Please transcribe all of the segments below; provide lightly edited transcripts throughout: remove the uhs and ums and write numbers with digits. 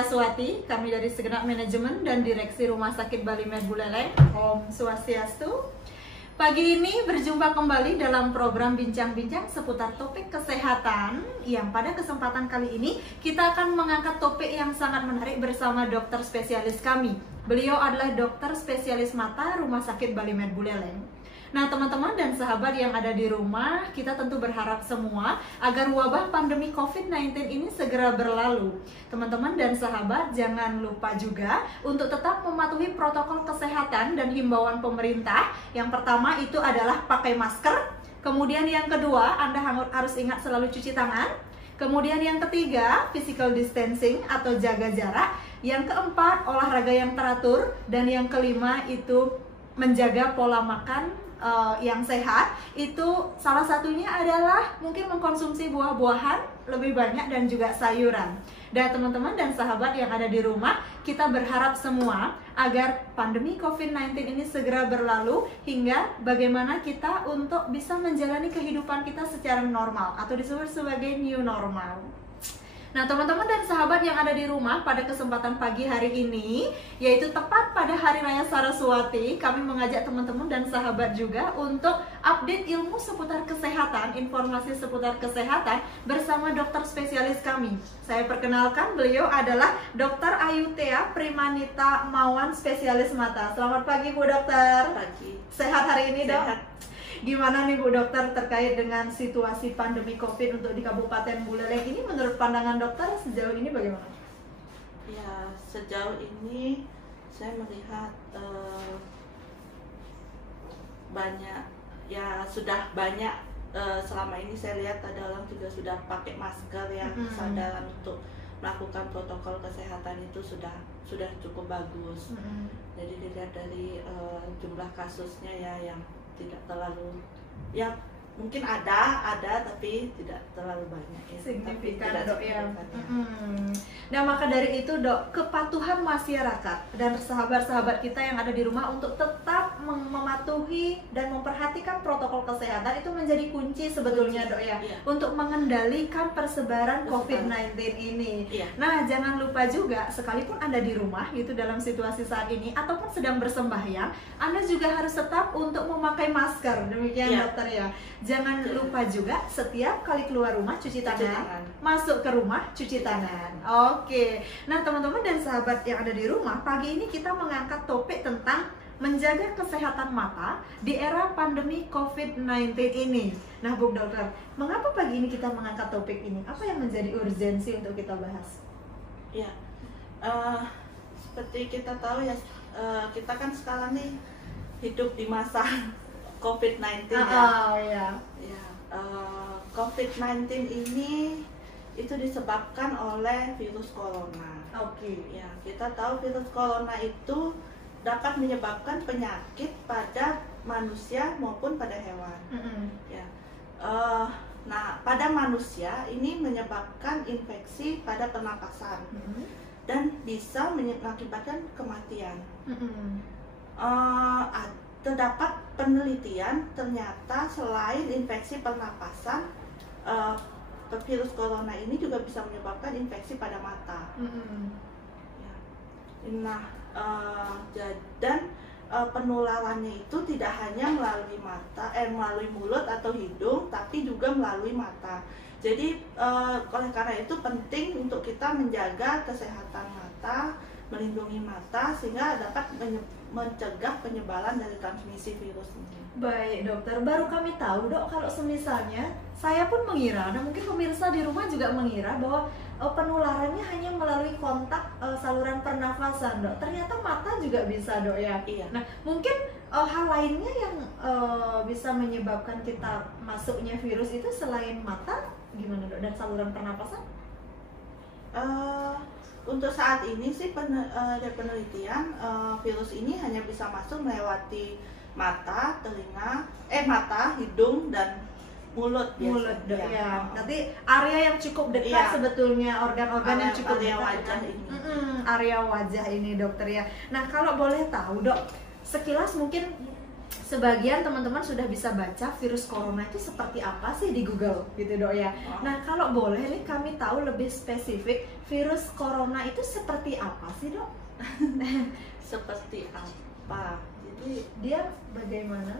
Saraswati, kami dari segenap manajemen dan direksi Rumah Sakit Bali Med Buleleng. Om Swastiastu. Pagi ini berjumpa kembali dalam program bincang-bincang seputar topik kesehatan, yang pada kesempatan kali ini kita akan mengangkat topik yang sangat menarik bersama dokter spesialis kami. Beliau adalah dokter spesialis mata Rumah Sakit Bali Med Buleleng. Nah, teman-teman dan sahabat yang ada di rumah, kita tentu berharap semua agar wabah pandemi COVID-19 ini segera berlalu. Teman-teman dan sahabat, jangan lupa juga untuk tetap mematuhi protokol kesehatan dan himbauan pemerintah. Yang pertama itu adalah pakai masker. Kemudian yang kedua, Anda harus ingat selalu cuci tangan. Kemudian yang ketiga, physical distancing atau jaga jarak. Yang keempat, olahraga yang teratur. Dan yang kelima itu menjaga pola makan yang sehat. Itu salah satunya adalah mungkin mengkonsumsi buah-buahan lebih banyak dan juga sayuran. Dan teman-teman dan sahabat yang ada di rumah, kita berharap semua agar pandemi COVID-19 ini segera berlalu, hingga bagaimana kita untuk bisa menjalani kehidupan kita secara normal atau disebut sebagai new normal. Nah, teman-teman dan sahabat yang ada di rumah, pada kesempatan pagi hari ini, yaitu tepat pada Hari Raya Saraswati, kami mengajak teman-teman dan sahabat juga untuk update ilmu seputar kesehatan, informasi seputar kesehatan bersama dokter spesialis kami. Saya perkenalkan, beliau adalah Dr. Ayutea Primanita Mawan, spesialis mata. Selamat pagi Bu Dokter. Pagi. Sehat hari ini, Dok? Sehat. Gimana nih Bu Dokter terkait dengan situasi pandemi COVID untuk di Kabupaten Buleleng ini, menurut pandangan dokter sejauh ini bagaimana? Ya, sejauh ini saya melihat banyak, ya sudah banyak, selama ini saya lihat ada orang juga sudah pakai masker, yang kesadaran untuk melakukan protokol kesehatan itu sudah cukup bagus. Jadi dilihat dari jumlah kasusnya ya yang tidak terlalu, ya mungkin ada tapi tidak terlalu banyak ya. Signifikan, Dok, ya. Nah, maka dari itu, Dok, kepatuhan masyarakat dan sahabat-sahabat kita yang ada di rumah untuk tetap mematuhi dan memperhatikan protokol kesehatan itu menjadi kunci sebetulnya, Dok, ya, untuk mengendalikan persebaran COVID-19 ini. Nah, jangan lupa juga, sekalipun Anda di rumah gitu dalam situasi saat ini ataupun sedang bersembahyang, Anda juga harus tetap untuk memakai masker. Demikian, Dokter, ya. Jangan lupa juga setiap kali keluar rumah cuci tangan, masuk ke rumah cuci tangan. Oke. Nah, teman-teman dan sahabat yang ada di rumah, pagi ini kita mengangkat topik tentang menjaga kesehatan mata di era pandemi COVID-19 ini. Nah, Bu Dokter, mengapa pagi ini kita mengangkat topik ini? Apa yang menjadi urgensi untuk kita bahas? Ya, seperti kita tahu ya, kita kan sekarang nih hidup di masa COVID-19 ya. COVID-19 ini itu disebabkan oleh virus corona. Ya, kita tahu virus corona itu dapat menyebabkan penyakit pada manusia maupun pada hewan. Ya, nah, pada manusia ini menyebabkan infeksi pada pernapasan dan bisa mengakibatkan kematian. Terdapat penelitian, ternyata selain infeksi pernapasan, virus corona ini juga bisa menyebabkan infeksi pada mata. Nah, dan penularannya itu tidak hanya melalui melalui mulut atau hidung, tapi juga melalui mata. Jadi oleh karena itu penting untuk kita menjaga kesehatan mata, melindungi mata sehingga dapat mencegah penyebaran dari transmisi virus ini. Baik, Dokter, baru kami tahu, Dok, kalau semisalnya saya pun mengira, dan mungkin pemirsa di rumah juga mengira bahwa penularannya hanya melalui kontak saluran pernafasan, Dok. Ternyata mata juga bisa, Dok, ya. Nah, mungkin hal lainnya yang bisa menyebabkan kita masuknya virus itu selain mata, gimana, Dok, dan saluran pernafasan? Untuk saat ini sih ada penelitian, virus ini hanya bisa masuk melewati mata, hidung dan mulut. Ya. Nanti area yang cukup dekat sebetulnya, organ-organ yang cukup area dekat, wajah ini. Area wajah ini, Dokter, ya. Nah, kalau boleh tahu, Dok, sekilas mungkin sebagian teman-teman sudah bisa baca virus corona itu seperti apa sih di Google gitu dok ya. Nah kalau boleh nih kami tahu lebih spesifik virus corona itu seperti apa sih dok? Seperti apa? Jadi dia bagaimana?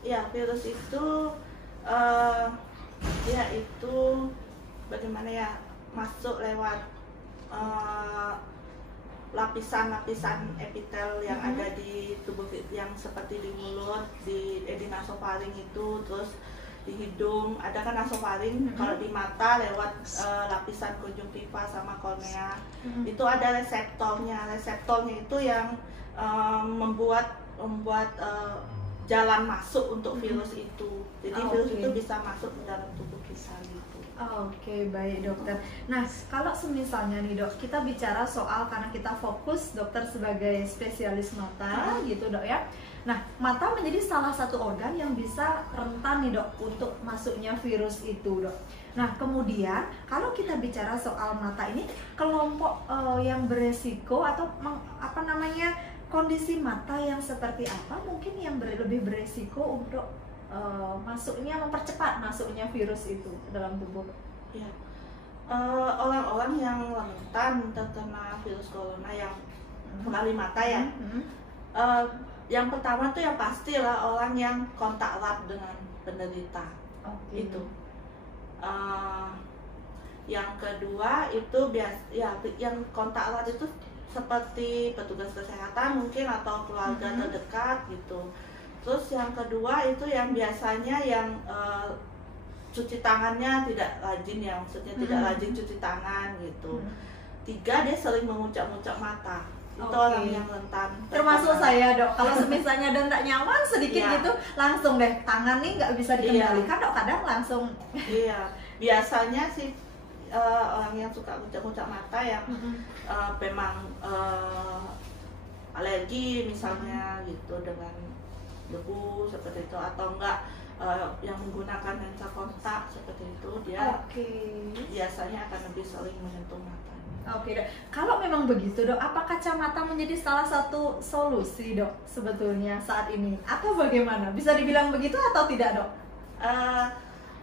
Ya virus itu dia itu bagaimana ya, masuk lewat lapisan-lapisan epitel yang ada di tubuh, yang seperti di mulut, di nasofaring itu, terus di hidung ada kan nasofaring. Kalau di mata lewat lapisan konjungtiva sama kornea. Itu ada reseptornya. Reseptornya itu yang membuat jalan masuk untuk virus itu. Jadi virus itu bisa masuk ke dalam tubuh kita gitu. Oke, baik dokter. Nah, kalau semisalnya nih dok, kita bicara soal, karena kita fokus dokter sebagai spesialis mata gitu dok ya. Nah, mata menjadi salah satu organ yang bisa rentan nih dok untuk masuknya virus itu dok. Nah, kemudian kalau kita bicara soal mata ini, kelompok yang beresiko atau kondisi mata yang seperti apa mungkin yang lebih beresiko untuk mempercepat masuknya virus itu ke dalam tubuh? Ya, orang-orang yang rentan terkena virus corona yang melalui mata ya. Yang pertama tuh yang pastilah orang yang kontak erat dengan penderita. Itu. Yang kedua itu yang kontak erat itu seperti petugas kesehatan mungkin atau keluarga terdekat gitu. Terus yang kedua itu yang biasanya yang cuci tangannya tidak rajin ya, maksudnya tidak rajin cuci tangan gitu. Tiga, dia sering mengucap-ngucap mata. Itu orang yang rentan. Termasuk saya dok, kalau misalnya dan tak nyaman sedikit gitu, langsung deh tangan nih nggak bisa dikendalikan dok, kadang langsung. Iya, biasanya sih orang yang suka ngucap-ngucap mata yang memang alergi misalnya gitu dengan debu seperti itu, atau enggak yang menggunakan lensa kontak seperti itu, dia biasanya akan lebih sering menyentuh mata. Oke dok, kalau memang begitu dok, apa kacamata menjadi salah satu solusi dok sebetulnya saat ini, atau bagaimana? Bisa dibilang begitu atau tidak dok?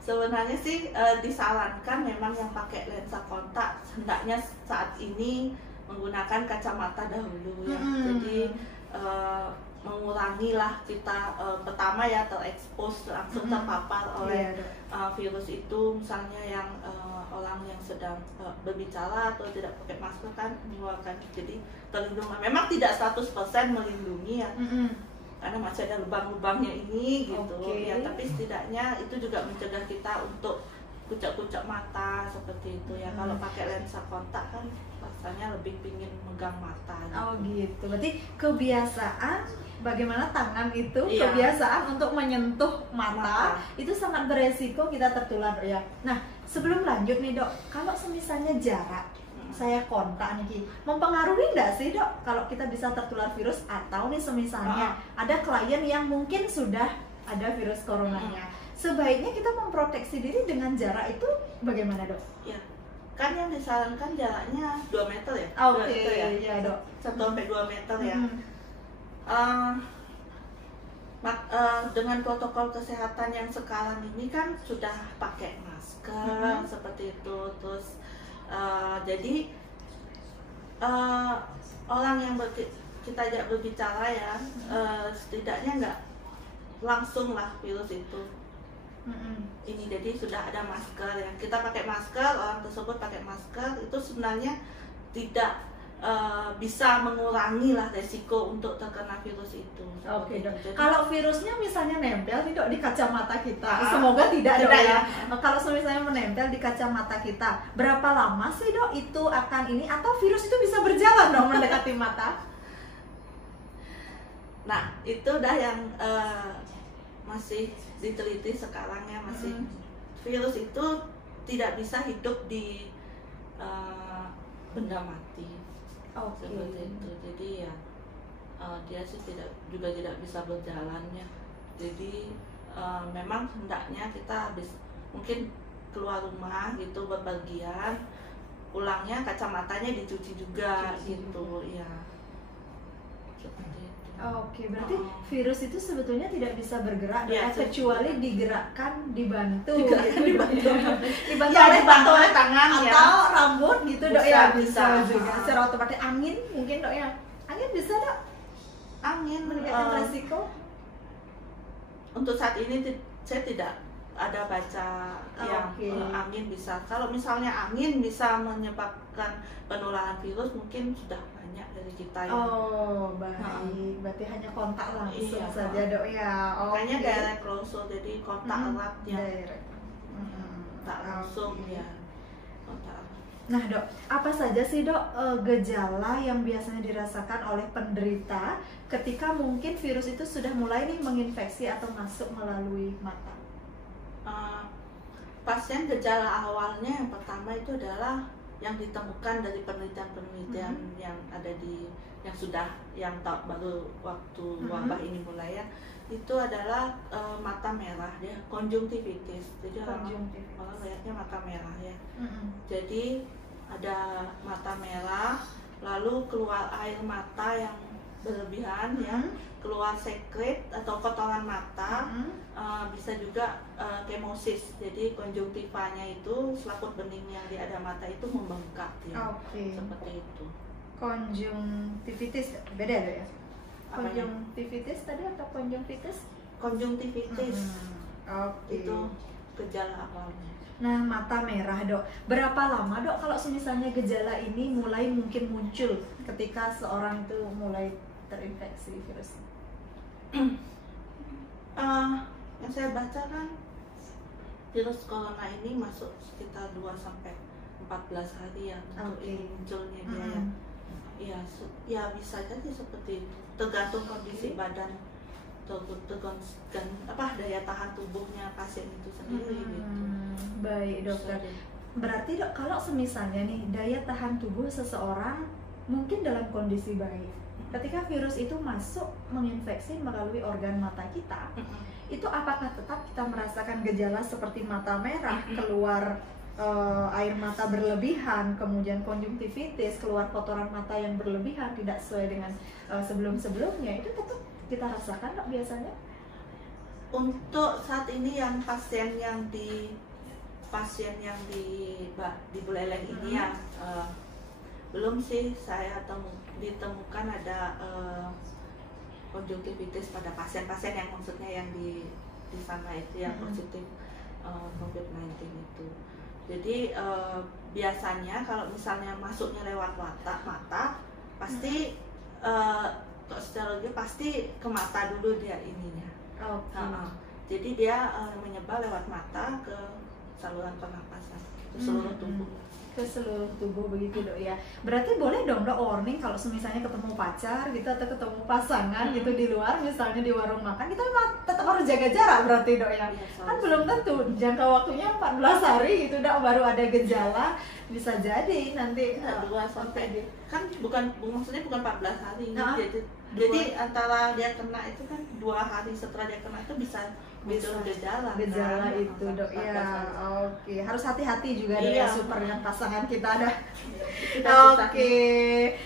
Sebenarnya sih disarankan memang yang pakai lensa kontak hendaknya saat ini menggunakan kacamata dahulu ya. Jadi mengurangi lah kita pertama ya terekspos, langsung terpapar oleh virus itu. Misalnya yang orang yang sedang berbicara atau tidak pakai masker kan mengeluarkan, jadi terlindung. Memang tidak 100% melindungi ya, karena masih ada lubang-lubangnya ini gitu ya, tapi setidaknya itu juga mencegah kita untuk kucak-kucak mata seperti itu ya. Kalau pakai lensa kontak kan rasanya lebih pingin megang mata gitu. Gitu, berarti kebiasaan bagaimana tangan itu kebiasaan untuk menyentuh mata itu sangat beresiko kita tertular ya. Nah sebelum lanjut nih dok, kalau semisalnya jarak saya kontak nih, mempengaruhi nggak sih dok kalau kita bisa tertular virus, atau nih semisalnya ada klien yang mungkin sudah ada virus coronanya, sebaiknya kita memproteksi diri dengan jarak itu bagaimana dok? Ya, kan yang disarankan jaraknya 2 meter ya. 2 meter ya dok, 1-2 meter ya. Dengan protokol kesehatan yang sekarang ini kan sudah pakai masker seperti itu, terus jadi orang yang kita ajak berbicara ya, setidaknya nggak langsung lah virus itu ini. Jadi sudah ada masker ya, kita pakai masker, orang tersebut pakai masker, itu sebenarnya tidak bisa mengurangi lah resiko untuk terkena virus itu. Oke dok. Kalau virusnya misalnya nempel nih dok di kacamata kita, semoga tidak dok ya. Kalau misalnya menempel di kacamata kita, berapa lama sih dok itu akan ini, atau virus itu bisa berjalan dong mendekati mata? Nah itu udah yang masih diteliti sekarang ya, masih virus itu tidak bisa hidup di benda mati. Seperti itu. Jadi ya dia sih juga tidak bisa berjalan ya. Jadi memang hendaknya kita habis mungkin keluar rumah gitu berpergian, pulangnya kacamatanya dicuci juga gitu ya. Seperti itu. Oke, berarti virus itu sebetulnya tidak bisa bergerak ya, kecuali digerakkan, dibantu oleh tangan atau rambut gitu dok ya, bisa juga secara otomatis. Angin mungkin dok ya, angin bisa dok, angin meningkatkan resiko. Untuk saat ini saya tidak ada baca yang angin bisa. Kalau misalnya angin bisa menyebabkan penularan virus, mungkin sudah banyak dari kita ya. Baik. Berarti hanya kontak langsung saja dok ya. Makanya direct langsung, jadi kontak erat yang tak langsung ya. Kontak. Nah dok, apa saja sih dok gejala yang biasanya dirasakan oleh penderita ketika mungkin virus itu sudah mulai nih menginfeksi atau masuk melalui mata? Pasien gejala awalnya yang pertama itu adalah yang ditemukan dari penelitian-penelitian yang ada yang baru waktu wabah ini mulai ya, itu adalah mata merah ya, konjungtivitis. Jadi orang lihatnya mata merah ya. Jadi ada mata merah, lalu keluar air mata yang berlebihan ya, keluar sekret atau kotoran mata, bisa juga kemosis. Jadi konjungtivanya itu selaput bening yang ada mata itu membengkak ya. Seperti itu. Konjungtivitis beda ya? Konjungtivitis tadi atau konjungtivitis? Konjungtivitis. Itu gejala awalnya. Nah, mata merah dok, berapa lama dok kalau misalnya gejala ini mulai mungkin muncul ketika seorang itu mulai terinfeksi virus? Yang saya baca kan virus corona ini masuk sekitar 2-14 hari ya untuk ini munculnya dia ya bisa jadi seperti itu, tergantung kondisi badan, tergantung daya tahan tubuhnya pasien itu sendiri gitu. Baik dokter, berarti dok kalau semisalnya nih daya tahan tubuh seseorang mungkin dalam kondisi baik, ketika virus itu masuk menginfeksi melalui organ mata kita, itu apakah tetap kita merasakan gejala seperti mata merah, keluar air mata berlebihan, kemudian konjungtivitis, keluar kotoran mata yang berlebihan tidak sesuai dengan sebelum-sebelumnya, itu tetap kita rasakan dok biasanya? Untuk saat ini yang pasien yang di Buleleng ini ya belum sih saya ditemukan ada konjungtivitis pada pasien-pasien yang maksudnya yang di sana itu yang positif COVID-19 itu. Jadi biasanya kalau misalnya masuknya lewat mata pasti secara logis pasti ke mata dulu dia ininya. Jadi dia menyebar lewat mata ke saluran pernapasan ke seluruh tubuh. Ke seluruh tubuh begitu dok ya. Berarti boleh dong dok warning kalau misalnya ketemu pacar gitu atau ketemu pasangan gitu di luar, misalnya di warung makan, kita tetap harus jaga jarak berarti dok ya. Kan belum tentu jangka waktunya 14 hari gitu dok baru ada gejala, bisa jadi nanti 2 sampai kan maksudnya bukan 14 hari. Jadi antara dia kena itu kan 2 hari setelah dia kena itu bisa muncul gejala itu dok ya. Harus hati-hati juga dok ya super yang pasangan kita ada.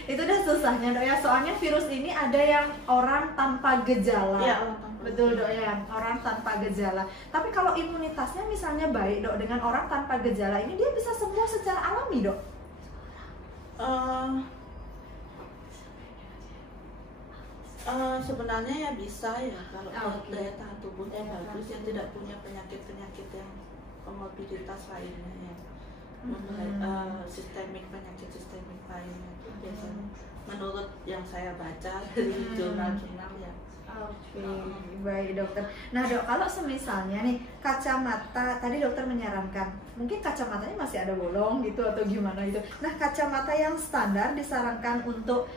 Itu udah susahnya dok ya, soalnya virus ini ada yang orang tanpa gejala. Betul dok ya, orang tanpa gejala. Tapi kalau imunitasnya misalnya baik dok, dengan orang tanpa gejala ini dia bisa sembuh secara alami dok? Sebenarnya ya bisa ya kalau daya tahan tubuhnya bagus, yang tidak punya penyakit-penyakit yang komorbiditas lainnya ya, penyakit sistemik lainnya itu biasanya menurut yang saya baca dari jurnal-jurnal ya. Baik dokter. Nah dok, kalau semisalnya nih kacamata, tadi dokter menyarankan mungkin kacamatanya masih ada bolong gitu atau gimana gitu. Nah kacamata yang standar disarankan untuk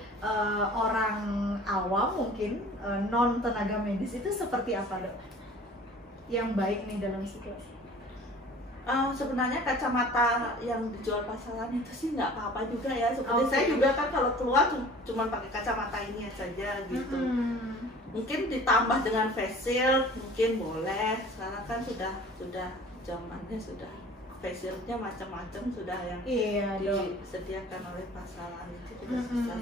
orang awam mungkin non tenaga medis itu seperti apa dok? Yang baik nih dalam situasi? Sebenarnya kacamata yang dijual pasaran itu sih nggak apa-apa juga ya. Seperti saya juga kan kalau keluar cuma pakai kacamata ini saja gitu. Mungkin ditambah dengan face shield mungkin boleh. Sekarang kan sudah zamannya sudah face shieldnya macam-macam sudah yang disediakan oleh pasaran itu juga susah.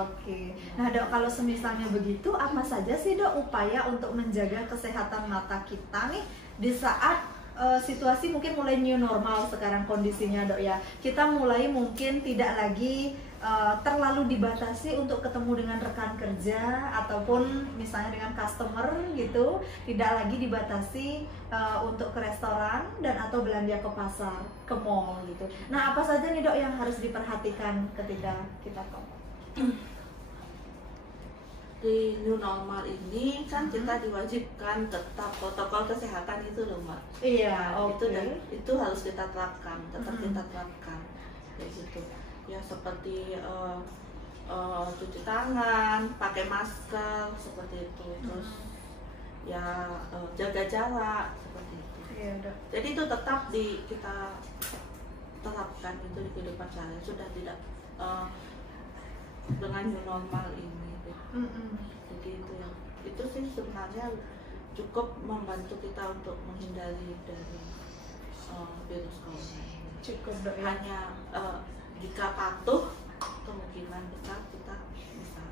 Oke. Nah dok, kalau semisalnya begitu, apa saja sih dok upaya untuk menjaga kesehatan mata kita nih di saat situasi mungkin mulai new normal sekarang kondisinya dok ya? Kita mulai mungkin tidak lagi terlalu dibatasi untuk ketemu dengan rekan kerja ataupun misalnya dengan customer gitu, tidak lagi dibatasi untuk ke restoran dan atau belanja ke pasar, ke mall gitu. Nah apa saja nih dok yang harus diperhatikan ketika kita ke mall? Di new normal ini kan kita diwajibkan tetap protokol kesehatan itu loh mbak. Iya, itu harus kita terapkan, tetap kita terapkan kayak gitu ya, seperti cuci tangan, pakai masker seperti itu, terus ya jaga jarak seperti itu. Iya, dok. Jadi itu tetap kita terapkan itu di kehidupan sehari, sudah tidak dengan new normal ini. Jadi itu sih sebenarnya cukup membantu kita untuk menghindari dari virus corona. Cukup dok ya. Hanya jika patuh kemungkinan besar kita bisa.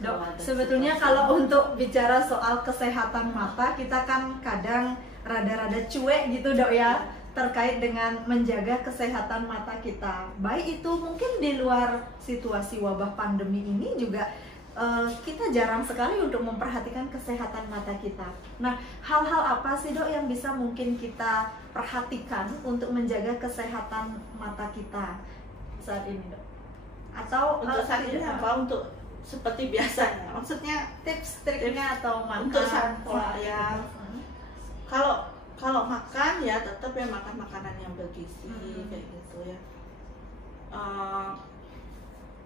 Dok, sebetulnya kalau untuk bicara soal kesehatan mata, kita kan kadang rada-rada cuek gitu dok ya, terkait dengan menjaga kesehatan mata kita. Baik itu mungkin di luar situasi wabah pandemi ini juga kita jarang sekali untuk memperhatikan kesehatan mata kita. Nah, hal-hal apa sih dok yang bisa mungkin kita perhatikan untuk menjaga kesehatan mata kita saat ini dok? Atau untuk saat ini apa untuk seperti biasanya? Maksudnya tips triknya atau makan untuk pola ya. Kalau makan ya tetap ya makan makanan yang bergizi kayak gitu ya.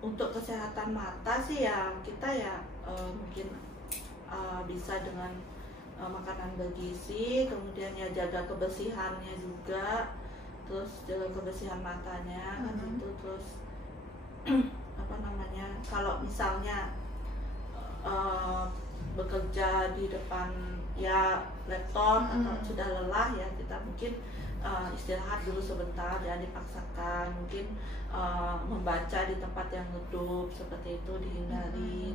Untuk kesehatan mata sih ya kita ya mungkin bisa dengan makanan bergizi, kemudian ya jaga kebersihannya juga, terus jaga kebersihan matanya kan gitu, terus apa namanya, kalau misalnya bekerja di depan ya laptop atau sudah lelah ya kita mungkin istirahat dulu sebentar, jangan dipaksakan, mungkin membaca di tempat yang redup seperti itu dihindari.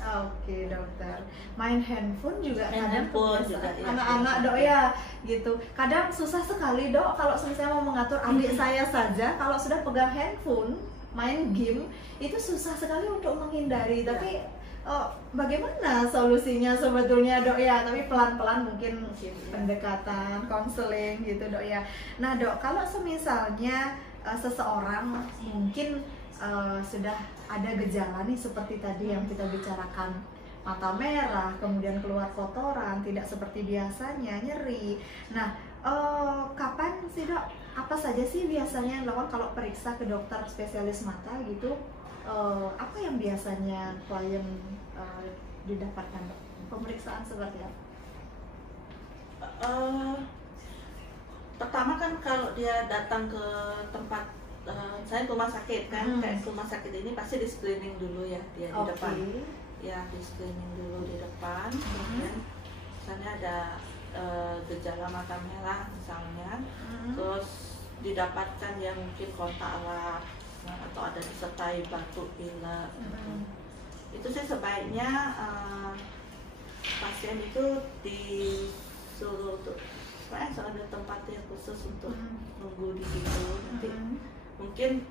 Oke dokter, main handphone juga handphone juga anak-anak dok ya gitu. Kadang susah sekali dok kalau misalnya mau mengatur adik saya saja kalau sudah pegang handphone main game itu susah sekali untuk menghindari. Tapi bagaimana solusinya sebetulnya dok ya? Tapi pelan-pelan mungkin pendekatan, konseling gitu dok ya. Nah dok, kalau semisalnya seseorang mungkin sudah ada gejala nih seperti tadi yang kita bicarakan, mata merah, kemudian keluar kotoran, tidak seperti biasanya, nyeri. Nah, kapan sih dok? Apa saja sih biasanya yang dilakukan kalau periksa ke dokter spesialis mata gitu? Apa yang biasanya klien didapatkan dok? Pemeriksaan seperti apa? Pertama kan kalau dia datang ke tempat saya rumah sakit kan, kayak rumah sakit ini pasti di screening dulu ya dia di depan, ya di screening dulu di depan, kemudian misalnya ada gejala mata merah misalnya, terus didapatkan ya mungkin kontak erat atau ada disertai batuk pilek, itu sih sebaiknya pasien itu disuruh untuk ada tempat yang khusus untuk nunggu di situ. Nanti mungkin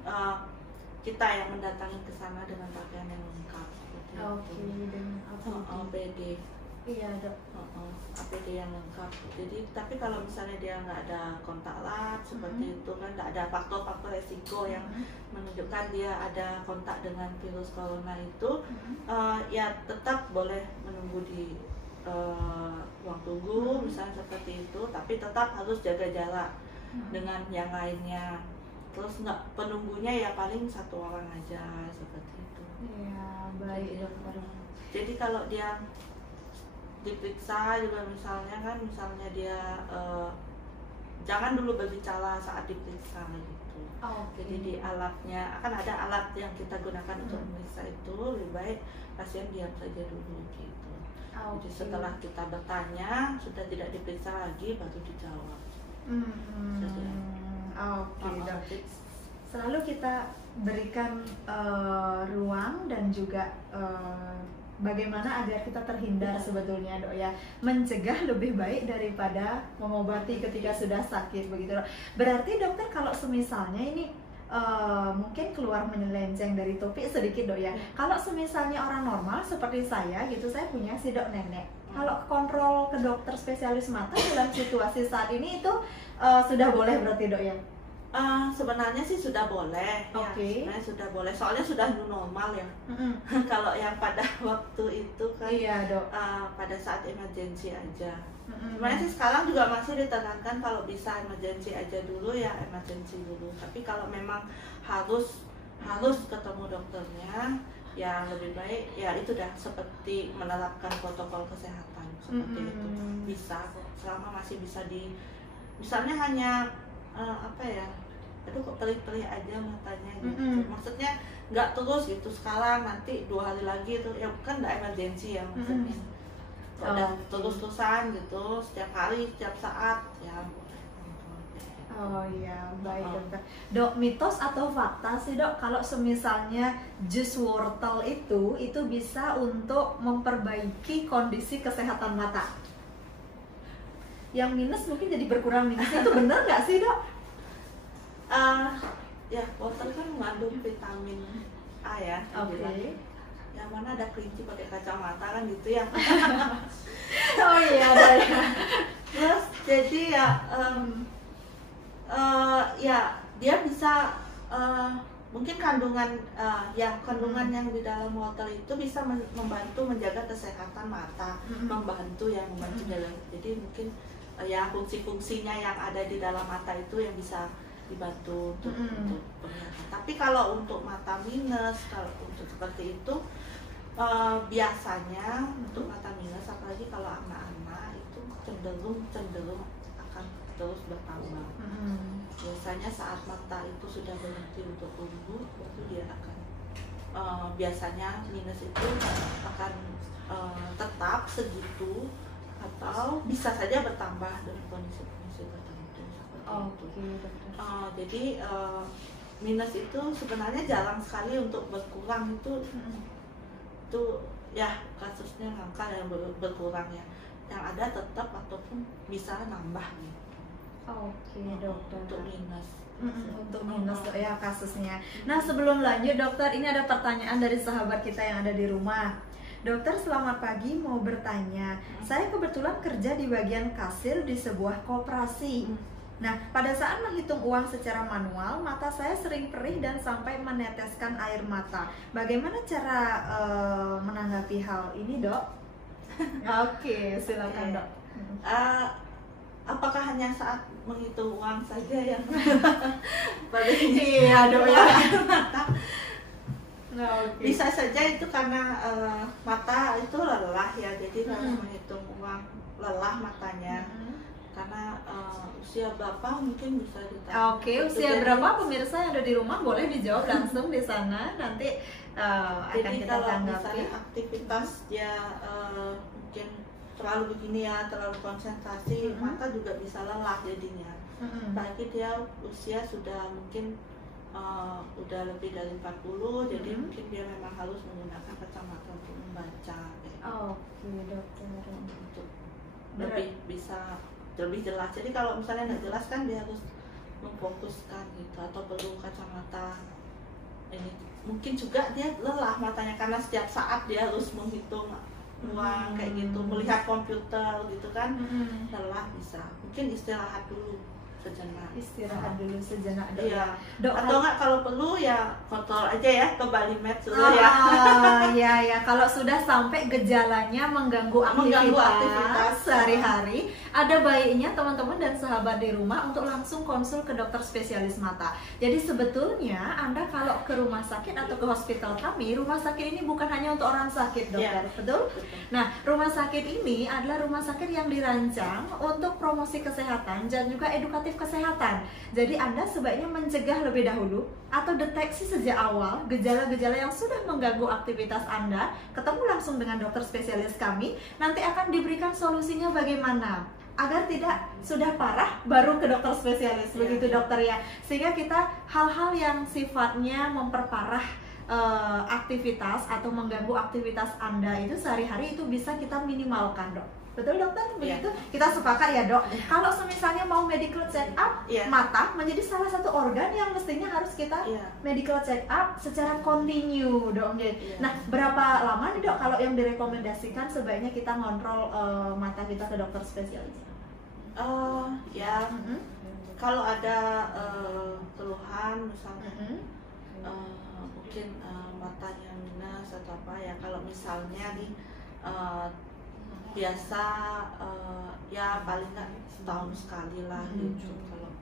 kita yang mendatangi ke sana dengan pakaian yang lengkap seperti itu. Dengan APD. Iya dok. APD yang lengkap. Jadi tapi kalau misalnya dia nggak ada kontak erat seperti itu kan, nggak ada faktor-faktor resiko yang menunjukkan dia ada kontak dengan virus corona itu, ya tetap boleh menunggu di ruang tunggu misalnya seperti itu, tapi tetap harus jaga jarak dengan yang lainnya. Terus nggak, penunggunya ya paling satu orang aja seperti itu. Iya, baik dokter. Jadi kalau dia diperiksa juga misalnya dia jangan dulu berbicara saat diperiksa gitu. Jadi di alatnya akan ada alat yang kita gunakan untuk memeriksa itu, lebih baik pasien diam saja dulu gitu. Jadi setelah kita bertanya sudah tidak diperiksa lagi baru dijawab. Dok. Selalu kita berikan ruang dan juga bagaimana agar kita terhindar sebetulnya, Dok, ya. Mencegah lebih baik daripada mengobati ketika sudah sakit, begitu, Dok. Berarti dokter kalau semisalnya ini mungkin keluar menyelenceng dari topik sedikit, Dok, ya. Kalau semisalnya orang normal seperti saya gitu, saya punya si Dok nenek. Kalau kontrol ke dokter spesialis mata dalam situasi saat ini itu sudah boleh berarti, Dok, ya? Sebenarnya sih sudah boleh, ya, sebenarnya sudah boleh, soalnya sudah new normal ya. Kalau yang pada waktu itu kan, Dok. Pada saat emergency aja. Sebenarnya sih sekarang juga masih ditekankan kalau bisa emergency aja dulu ya emergency dulu. Tapi kalau memang harus ketemu dokternya, ya lebih baik ya itu dah seperti menerapkan protokol kesehatan seperti itu. Bisa selama masih bisa misalnya hanya aduh kok perih-perih aja matanya gitu. Maksudnya nggak terus gitu sekarang, nanti 2 hari lagi itu ya kan nggak emergency ya maksudnya. Udah terus-terusan gitu setiap hari setiap saat ya boleh. Baik, dokter. Dok, mitos atau fakta sih, Dok, kalau semisalnya jus wortel itu bisa untuk memperbaiki kondisi kesehatan mata? Yang minus mungkin jadi berkurang minus, itu benar nggak sih, Dok? Ya wortel kan mengandung vitamin A ya. Yang mana ada kelinci pakai kacamata kan gitu ya. Ada ya. Terus jadi ya dia bisa mungkin kandungan yang di dalam wortel itu bisa membantu menjaga kesehatan mata, membantu jalan. Jadi mungkin ya fungsi-fungsinya yang ada di dalam mata itu yang bisa dibantu untuk penglihatan. Tapi kalau untuk mata minus, kalau untuk seperti itu biasanya untuk mata minus, apalagi kalau anak-anak itu cenderung akan terus bertambah. Biasanya saat mata itu sudah berhenti untuk tumbuh, baru dia akan biasanya minus itu akan tetap segitu atau bisa saja bertambah dengan kondisi-kondisi tertentu seperti itu. Jadi minus itu sebenarnya jarang sekali untuk berkurang itu ya kasusnya langka yang berkurang ya. Yang ada tetap ataupun bisa nambah gitu. Dokter. Untuk minus. Untuk minus ya kasusnya. Nah, sebelum lanjut, dokter, ini ada pertanyaan dari sahabat kita yang ada di rumah. Dokter, selamat pagi, mau bertanya. Saya kebetulan kerja di bagian kasir di sebuah koperasi. Nah, pada saat menghitung uang secara manual, mata saya sering perih dan sampai meneteskan air mata. Bagaimana cara menanggapi hal ini, Dok? Silakan, Dok. Apakah hanya saat menghitung uang saja yang perih? Iya, Dok, ya. Mata. Bisa saja itu karena mata itu lelah ya, jadi kalau menghitung uang lelah matanya. Karena usia berapa mungkin bisa ditanya. Usia berapa pemirsa yang ada di rumah boleh dijawab langsung di sana, nanti akan kita kalau tanggapi. Misalnya aktivitas dia mungkin terlalu begini ya, terlalu konsentrasi, mata juga bisa lelah jadinya. Bagi dia usia sudah mungkin udah lebih dari 40, jadi mungkin dia memang harus menggunakan kacamata untuk membaca. Dokter. Untuk lebih bisa lebih jelas. Jadi kalau misalnya nggak jelas kan dia harus memfokuskan gitu, atau perlu kacamata. Ini mungkin juga dia lelah matanya karena setiap saat dia harus menghitung uang kayak gitu, melihat komputer gitu kan, lelah bisa. Mungkin istirahat dulu sejenak. Dok. Iya. Atau enggak kalau perlu ya kontrol aja ya ke Balimed dulu ya. Iya. Kalau sudah sampai gejalanya mengganggu aktivitas sehari-hari, ada baiknya teman-teman dan sahabat di rumah untuk langsung konsul ke dokter spesialis mata. Jadi sebetulnya Anda kalau ke rumah sakit atau ke hospital kami, rumah sakit ini bukan hanya untuk orang sakit, dokter, betul? Nah, rumah sakit ini adalah rumah sakit yang dirancang untuk promosi kesehatan dan juga edukatif preventif kesehatan. Jadi Anda sebaiknya mencegah lebih dahulu atau deteksi sejak awal gejala-gejala yang sudah mengganggu aktivitas Anda, ketemu langsung dengan dokter spesialis kami, nanti akan diberikan solusinya bagaimana agar tidak sudah parah baru ke dokter spesialis, begitu dokter ya. Sehingga kita hal-hal yang sifatnya memperparah aktivitas atau mengganggu aktivitas Anda itu sehari-hari itu bisa kita minimalkan, Dok. Betul dokter? Begitu? Kita sepakat ya, Dok. Kalau misalnya mau medical check up, mata menjadi salah satu organ yang mestinya harus kita medical check up secara kontinu, Dok. Nah, berapa lama nih, Dok, kalau yang direkomendasikan sebaiknya kita ngontrol mata kita ke dokter spesialis? Kalau ada keluhan misalnya mungkin matanya minus atau apa ya, kalau misalnya nih biasa ya paling nggak setahun sekali lah gitu. Kalau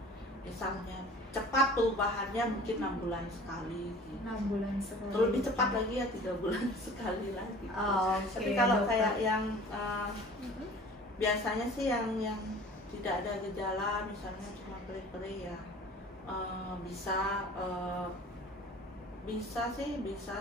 misalnya cepat perubahannya mungkin 6 bulan sekali gitu. 6 bulan sekali. Kalau lebih cepat lagi ya 3 bulan sekali lagi gitu. Tapi kalau dokter, kayak yang biasanya sih yang tidak ada gejala, misalnya cuma perih-perih ya, bisa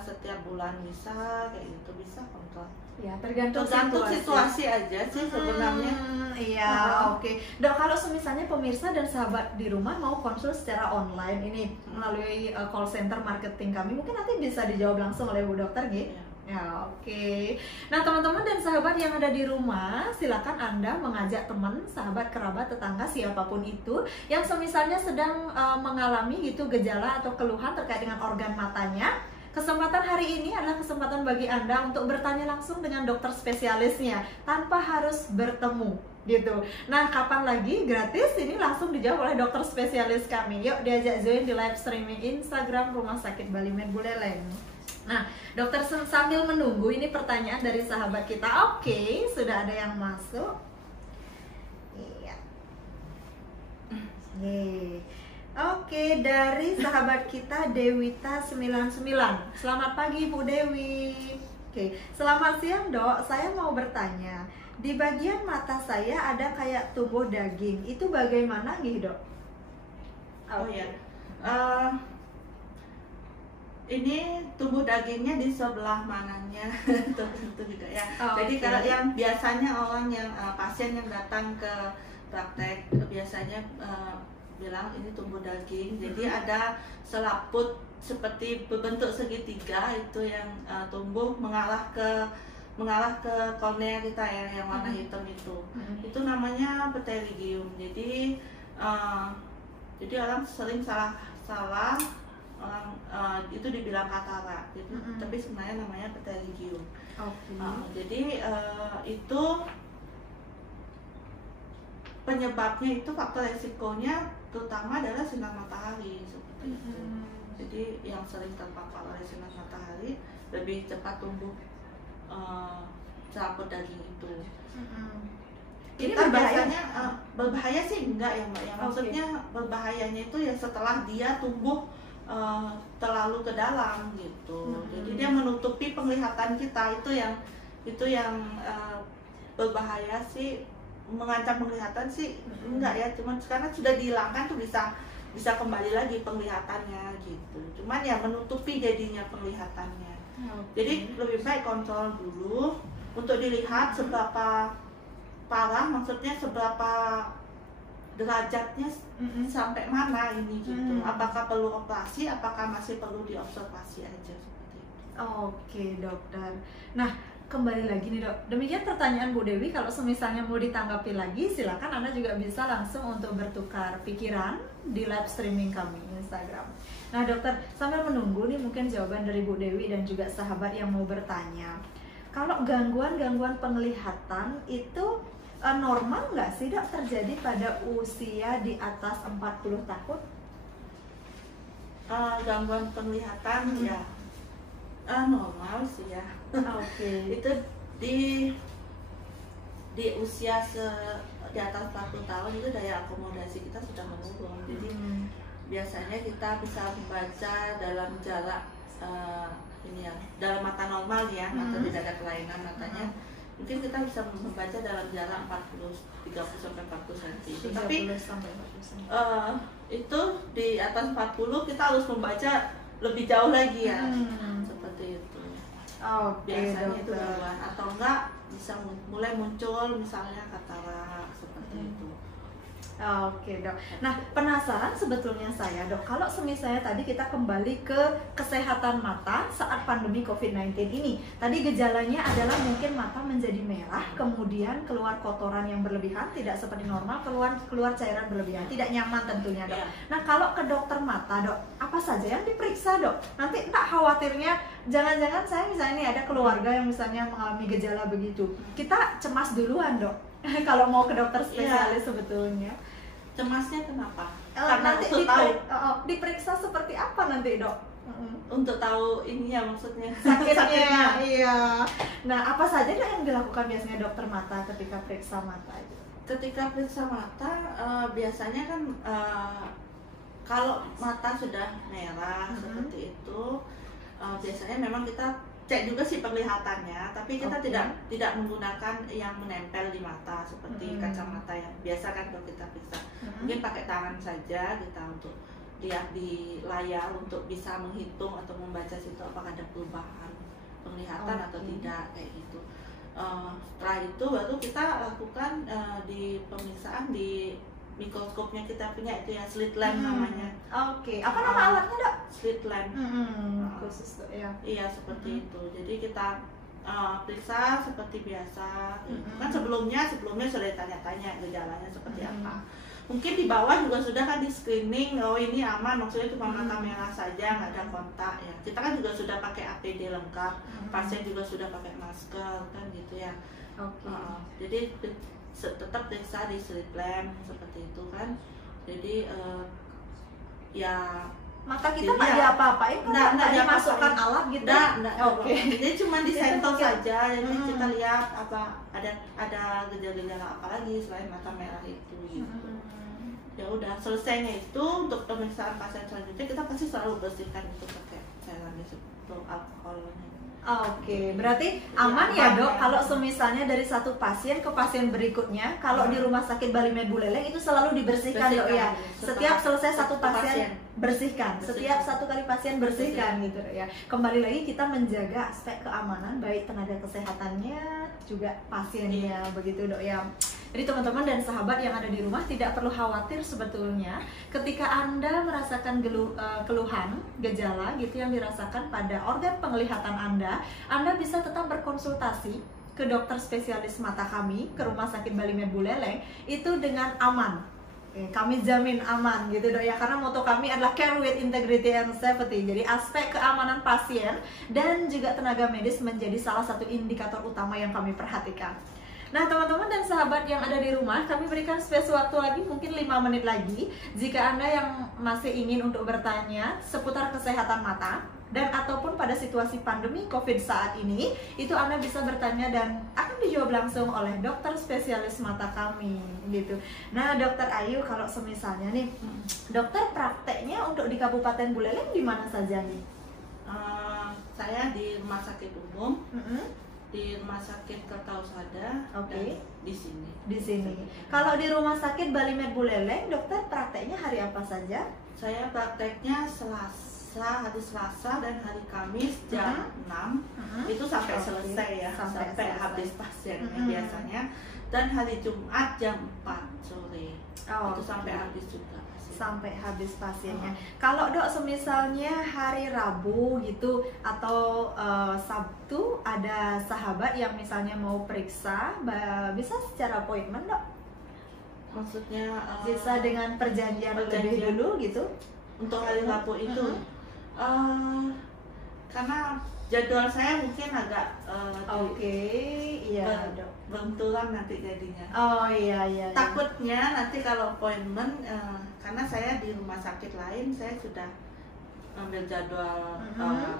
setiap bulan bisa kayak gitu, bisa kontrol. Ya, tergantung situasi aja sih sebenarnya. Iya, oke. Dok, kalau misalnya pemirsa dan sahabat di rumah mau konsul secara online ini melalui call center marketing kami, mungkin nanti bisa dijawab langsung oleh Bu Dokter gitu. Ya, oke. Nah, teman-teman dan sahabat yang ada di rumah, silakan Anda mengajak teman, sahabat, kerabat, tetangga, siapapun itu yang semisalnya sedang mengalami gitu gejala atau keluhan terkait dengan organ matanya. Kesempatan hari ini adalah kesempatan bagi Anda untuk bertanya langsung dengan dokter spesialisnya tanpa harus bertemu gitu. Nah, kapan lagi gratis ini langsung dijawab oleh dokter spesialis kami. Yuk diajak join di live streaming Instagram Rumah Sakit Bali Med Buleleng. Nah, dokter sambil menunggu ini pertanyaan dari sahabat kita. Oke, sudah ada yang masuk. Iya. Oke, dari sahabat kita Dewita 99. Selamat pagi Bu Dewi. Oke, selamat siang Dok. Saya mau bertanya, di bagian mata saya ada kayak tubuh daging. Itu bagaimana nih Dok? Ini tubuh dagingnya di sebelah mananya tentu juga ya. Jadi kalau yang biasanya orang yang pasien yang datang ke praktek biasanya bilang ini tumbuh daging. Jadi ada selaput seperti berbentuk segitiga itu yang tumbuh mengarah ke kornea kita ya, yang warna hitam itu. Itu namanya pterygium. Jadi orang sering salah itu dibilang katarak gitu. Tapi sebenarnya namanya pterygium. Jadi itu penyebabnya itu faktor resikonya terutama adalah sinar matahari seperti itu. Jadi yang sering terpapar oleh sinar matahari lebih cepat tumbuh selaput daging itu. Ini biasanya berbahaya sih enggak ya Mbak ya. Maksudnya berbahayanya itu ya setelah dia tumbuh terlalu ke dalam gitu. Jadi dia menutupi penglihatan kita, itu yang berbahaya sih, mengancam penglihatan sih enggak ya, cuman sekarang sudah dihilangkan tuh bisa kembali lagi penglihatannya gitu. Cuman ya menutupi jadinya penglihatannya. Jadi lebih baik kontrol dulu untuk dilihat seberapa parah, maksudnya seberapa derajatnya sampai mana ini gitu. Apakah perlu operasi, apakah masih perlu diobservasi aja seperti itu. Oke dokter. Nah, kembali lagi nih Dok. Demikian pertanyaan Bu Dewi. Kalau misalnya mau ditanggapi lagi, silakan Anda juga bisa langsung untuk bertukar pikiran di live streaming kami Instagram. Nah dokter, sambil menunggu nih mungkin jawaban dari Bu Dewi dan juga sahabat yang mau bertanya. Kalau gangguan-gangguan penglihatan itu normal nggak sih Dok terjadi pada usia di atas 40 tahun? Gangguan penglihatan ya normal sih ya. Itu di usia di atas 40 tahun itu daya akomodasi kita sudah menurun. Jadi biasanya kita bisa membaca dalam jarak dalam mata normal ya, mata tidak ada kelainan matanya. mungkin kita bisa membaca dalam jarak 30 sampai 40 cm. 30 Tapi sampai 40 cm. Itu di atas 40 kita harus membaca lebih jauh lagi ya. Seperti itu. Biasanya itu gangguan, atau enggak bisa mulai muncul misalnya katarak seperti itu. Oke dok. Nah penasaran sebetulnya saya dok, kalau misalnya tadi kita kembali ke kesehatan mata saat pandemi COVID-19 ini, tadi gejalanya adalah mungkin mata menjadi merah, kemudian keluar kotoran yang berlebihan, tidak seperti normal, keluar cairan berlebihan, tidak nyaman tentunya dok. Nah kalau ke dokter mata dok, apa saja yang diperiksa dok? Nanti tak khawatirnya jangan-jangan saya misalnya nih ada keluarga yang misalnya mengalami gejala begitu, kita cemas duluan dok. Kalau mau ke dokter spesialis sebetulnya. Cemasnya kenapa? Karena nanti diperiksa seperti apa nanti dok? Untuk tahu ininya maksudnya sakitnya. Iya. Nah apa saja dok yang dilakukan biasanya dokter mata ketika periksa mata itu? Ketika periksa mata biasanya kan kalau mata sudah merah seperti itu biasanya memang kita cek juga sih penglihatannya, tapi kita tidak menggunakan yang menempel di mata seperti kacamata yang biasa kan kalau kita periksa. Mungkin pakai tangan saja kita untuk lihat di layar untuk bisa menghitung atau membaca situ apakah ada perubahan penglihatan atau tidak kayak gitu. Setelah itu baru kita lakukan di pemeriksaan di mikroskopnya kita punya itu ya, slit lamp namanya. Apa nama alatnya dok? Slit lamp. Khusus dok ya. Iya seperti itu. Jadi kita periksa seperti biasa. Kan sebelumnya sudah tanya-tanya gejalanya seperti apa. Mungkin di bawah juga sudah kan di screening, oh ini aman, maksudnya cuma mata merah saja, nggak ada kontak ya. Kita kan juga sudah pakai APD lengkap, pasien juga sudah pakai masker kan gitu ya. Jadi tetap periksa di slit lamp seperti itu kan. Jadi ya mata kita nggak diapa-apain, nggak dimasukkan alat gitu. Jadi cuma disentuh saja. Jadi kita lihat apa ada gejala-gejala apa lagi selain mata merah itu gitu. Ya udah, selesainya itu untuk pemeriksaan pasien selanjutnya kita pasti selalu bersihkan itu pakai cairan untuk alkoholnya. Berarti aman ya dok kalau semisalnya dari satu pasien ke pasien berikutnya, kalau di Rumah Sakit Bali Med Buleleng itu selalu dibersihkan dok ya. Setiap selesai satu pasien bersihkan, setiap satu kali pasien bersihkan gitu ya. Kembali lagi kita menjaga aspek keamanan baik tenaga kesehatannya juga pasiennya begitu dok ya. Jadi teman-teman dan sahabat yang ada di rumah tidak perlu khawatir sebetulnya ketika Anda merasakan keluhan, gejala gitu yang dirasakan pada organ penglihatan Anda bisa tetap berkonsultasi ke dokter spesialis mata kami, ke Rumah Sakit Bali Med Buleleng itu dengan aman. Kami jamin aman gitu dok ya, karena moto kami adalah care with integrity and safety. Jadi aspek keamanan pasien dan juga tenaga medis menjadi salah satu indikator utama yang kami perhatikan. Nah teman-teman dan sahabat yang ada di rumah, kami berikan space waktu lagi mungkin 5 menit lagi. Jika Anda yang masih ingin untuk bertanya seputar kesehatan mata dan ataupun pada situasi pandemi COVID saat ini, itu Anda bisa bertanya dan akan dijawab langsung oleh dokter spesialis mata kami gitu. Nah dokter Ayu, kalau semisalnya nih dokter prakteknya untuk di Kabupaten Buleleng di mana saja nih? Saya di Rumah Sakit Umum, di Rumah Sakit Kertausada, di sini. Di sini. Kalau di Rumah Sakit Bali Med Buleleng, dokter prakteknya hari apa saja? Saya prakteknya hari Selasa dan hari Kamis jam 6 itu sampai selesai ya, sampai habis pasiennya biasanya. Dan hari Jumat jam 4 sore itu sampai habis juga. Sampai habis pasiennya. Kalau dok semisalnya hari Rabu gitu atau Sabtu ada sahabat yang misalnya mau periksa, bisa secara appointment dok? Maksudnya bisa dengan perjanjian lebih dulu gitu? Untuk hari Rabu itu karena jadwal saya mungkin agak benturan nanti jadinya. Takutnya nanti kalau appointment karena saya di rumah sakit lain saya sudah ambil jadwal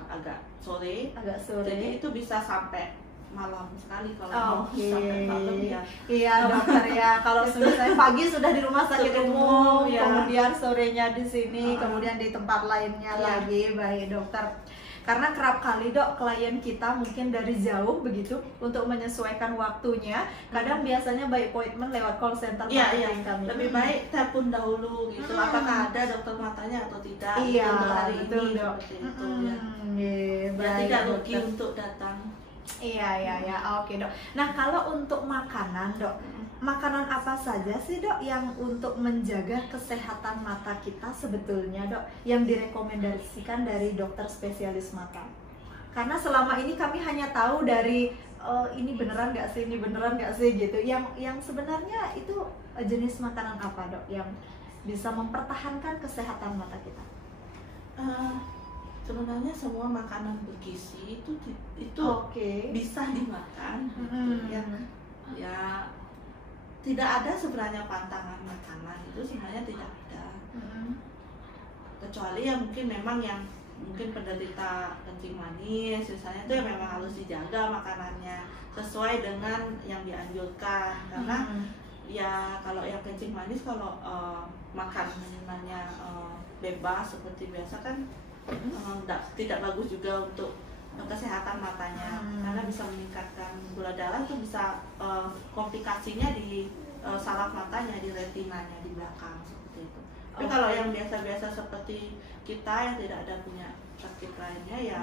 agak sore. Jadi itu bisa sampai malam sekali kalau mau sampai malam ya. Iya dokter ya. Kalau saya pagi sudah di rumah sakit umum, kemudian sorenya di sini, kemudian di tempat lainnya lagi. Baik dokter. Karena kerap kali dok klien kita mungkin dari jauh begitu untuk menyesuaikan waktunya. Kadang biasanya by appointment lewat call center marketing kami. Lebih baik telepon dahulu gitu. Apakah ada dokter matanya atau tidak? Iya, untuk hari betul ini dok. seperti itu ya. Baik, Tidak rugi dokter. untuk datang. Iya, oke dok. Nah kalau untuk makanan dok, makanan apa saja sih dok yang untuk menjaga kesehatan mata kita sebetulnya dok, yang direkomendasikan dari dokter spesialis mata? Karena selama ini kami hanya tahu dari ini beneran nggak sih, ini beneran nggak sih gitu. Yang sebenarnya itu jenis makanan apa dok yang bisa mempertahankan kesehatan mata kita? Sebenarnya semua makanan bergizi itu bisa dimakan gitu. Ya tidak ada sebenarnya pantangan makanan itu sebenarnya tidak ada. Kecuali yang mungkin penderita kencing manis misalnya, itu yang memang harus dijaga makanannya sesuai dengan yang dianjurkan. Karena ya kalau yang kencing manis, kalau makanannya bebas seperti biasa kan tidak bagus juga untuk kesehatan matanya, karena bisa meningkatkan gula darah, itu bisa komplikasinya di saraf matanya, di retinanya di belakang seperti itu. Tapi kalau yang biasa-biasa seperti kita yang tidak ada punya sakit lainnya ya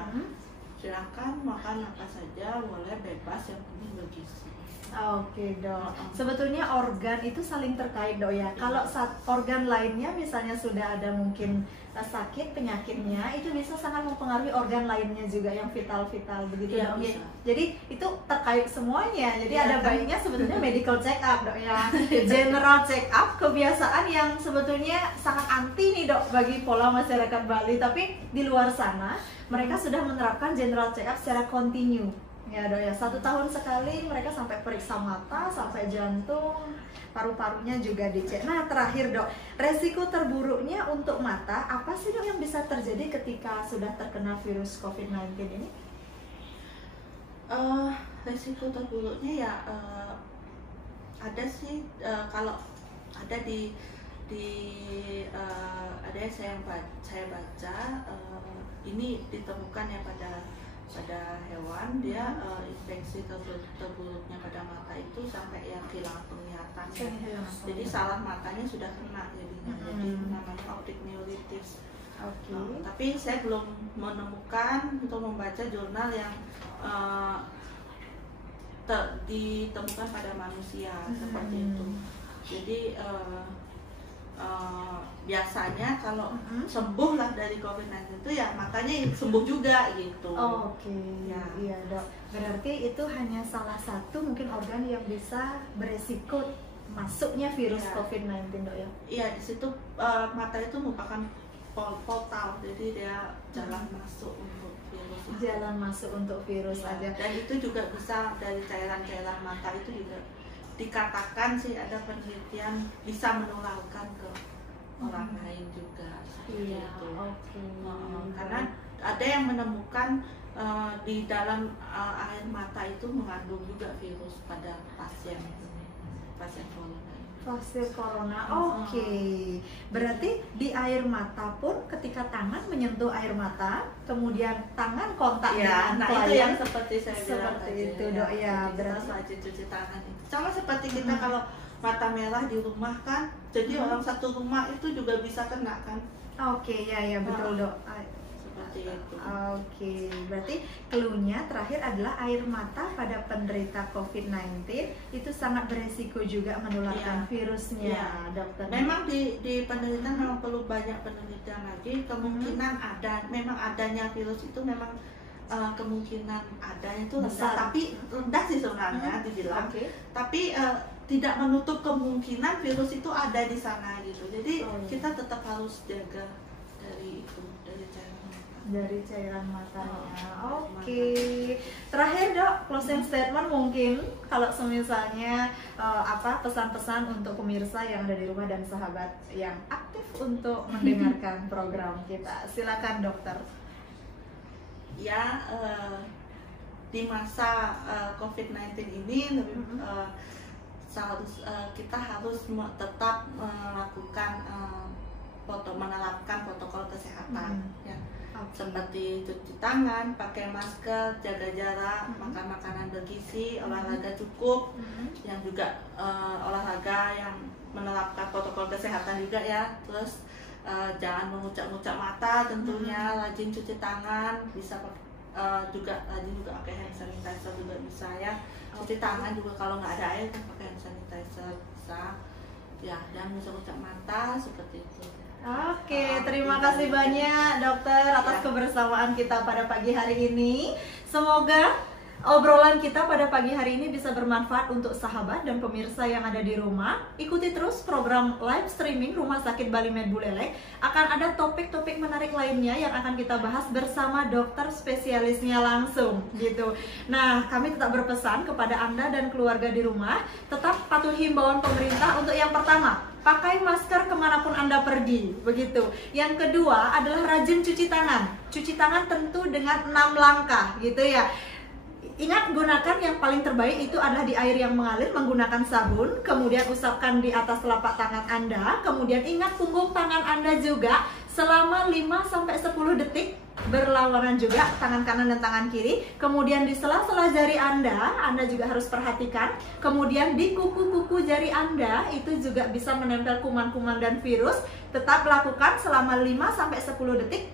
silakan makan apa saja, boleh, bebas, yang penting bergizi. Oke dok, sebetulnya organ itu saling terkait dok ya. Kalau organ lainnya misalnya sudah ada mungkin sakit penyakitnya, itu bisa sangat mempengaruhi organ lainnya juga yang vital-vital begitu ya, dok. Jadi itu terkait semuanya. Jadi ada baiknya sebetulnya medical check up dok ya, general check up, kebiasaan yang sebetulnya sangat anti nih dok bagi pola masyarakat Bali. Tapi di luar sana mereka sudah menerapkan general check up secara kontinu. Ya dok ya, 1 tahun sekali mereka sampai periksa mata, sampai jantung, paru-parunya juga dicek. Nah terakhir dok, resiko terburuknya untuk mata apa sih dok yang bisa terjadi ketika sudah terkena virus COVID-19 ini? Resiko terburuknya ya ada sih, kalau ada ada yang saya baca ini ditemukan ya pada hewan, dia infeksi terburuknya pada mata itu sampai yang hilang penglihatan. Jadi saraf matanya sudah kena jadinya, jadi namanya optic neuritis. Tapi saya belum menemukan atau membaca jurnal yang ditemukan pada manusia seperti itu. Jadi biasanya kalau sembuh lah dari COVID-19 itu ya matanya sembuh juga gitu. Ya. Iya dok. Berarti itu hanya salah satu mungkin organ yang bisa beresiko masuknya virus COVID-19 dok ya? Iya, di situ mata itu merupakan portal, jadi dia jalan masuk untuk virus. Jalan masuk untuk virus aja. Dan itu juga bisa dari cairan-cairan mata itu juga dikatakan sih ada penelitian bisa menularkan ke orang lain juga. Iya, karena ada yang menemukan di dalam air mata itu mengandung juga virus pada pasien corona. Pasien corona, berarti di air mata pun ketika tangan menyentuh air mata, kemudian tangan kontak dengan klien, itu yang seperti saya bilang seperti itu dok ya. Berarti wajib cuci tangan itu sama seperti kita kalau mata merah di rumah kan, jadi orang satu rumah itu juga bisa kena kan. Ya betul dok. Seperti itu. Berarti clue-nya terakhir adalah air mata pada penderita COVID-19 itu sangat beresiko juga menularkan virusnya, dokter. Memang di penelitian memang perlu banyak penelitian lagi. Kemungkinan memang adanya virus itu memang kemungkinan adanya itu rendah, tapi rendah sih sebenarnya dibilang. Tapi tidak menutup kemungkinan virus itu ada di sana gitu. Jadi kita tetap harus jaga dari cairan matanya. Terakhir dok, closing statement mungkin kalau misalnya pesan-pesan untuk pemirsa yang ada di rumah dan sahabat yang aktif untuk mendengarkan program kita. Silakan dokter. Ya, di masa COVID-19 ini kita harus tetap melakukan menerapkan protokol kesehatan. Ya. seperti cuci tangan, pakai masker, jaga jarak, makan makanan bergizi, olahraga cukup, yang juga olahraga yang menerapkan protokol kesehatan juga ya. Terus jangan mengucap-ngucap mata tentunya, rajin cuci tangan, bisa juga rajin juga pakai hand sanitizer juga bisa ya. Cuci tangan juga kalau nggak ada air kan pakai hand sanitizer bisa. Ya, jangan mengucap-ngucap mata seperti itu. Oke, terima kasih banyak dokter atas kebersamaan kita pada pagi hari ini. Semoga obrolan kita pada pagi hari ini bisa bermanfaat untuk sahabat dan pemirsa yang ada di rumah. Ikuti terus program live streaming Rumah Sakit Bali Med Buleleng. Akan ada topik-topik menarik lainnya yang akan kita bahas bersama dokter spesialisnya langsung gitu. Nah, kami tetap berpesan kepada Anda dan keluarga di rumah, tetap patuhi himbauan pemerintah untuk yang pertama, pakai masker kemanapun Anda pergi, begitu. Yang kedua adalah rajin cuci tangan. Cuci tangan tentu dengan 6 langkah, gitu ya. Ingat, gunakan yang paling terbaik itu adalah di air yang mengalir menggunakan sabun. Kemudian usapkan di atas telapak tangan Anda. Kemudian ingat punggung tangan Anda juga selama 5-10 detik berlawanan juga, tangan kanan dan tangan kiri. Kemudian di sela-sela jari Anda juga harus perhatikan. Kemudian di kuku-kuku jari Anda itu juga bisa menempel kuman-kuman dan virus. Tetap lakukan selama 5-10 detik.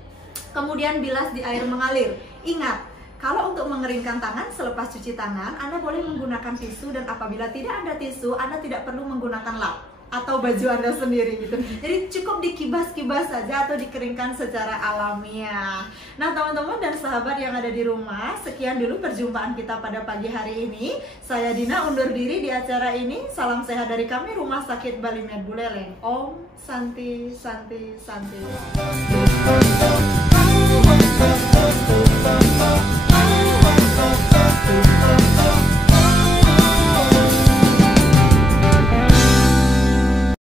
Kemudian bilas di air mengalir. Ingat, kalau untuk mengeringkan tangan selepas cuci tangan, Anda boleh menggunakan tisu, dan apabila tidak ada tisu, Anda tidak perlu menggunakan lap atau baju Anda sendiri gitu. Jadi cukup dikibas-kibas saja atau dikeringkan secara alamiah. Nah, teman-teman dan sahabat yang ada di rumah, sekian dulu perjumpaan kita pada pagi hari ini. Saya Dina undur diri di acara ini. Salam sehat dari kami Rumah Sakit Bali Med Buleleng. Om Santi Santi Santi.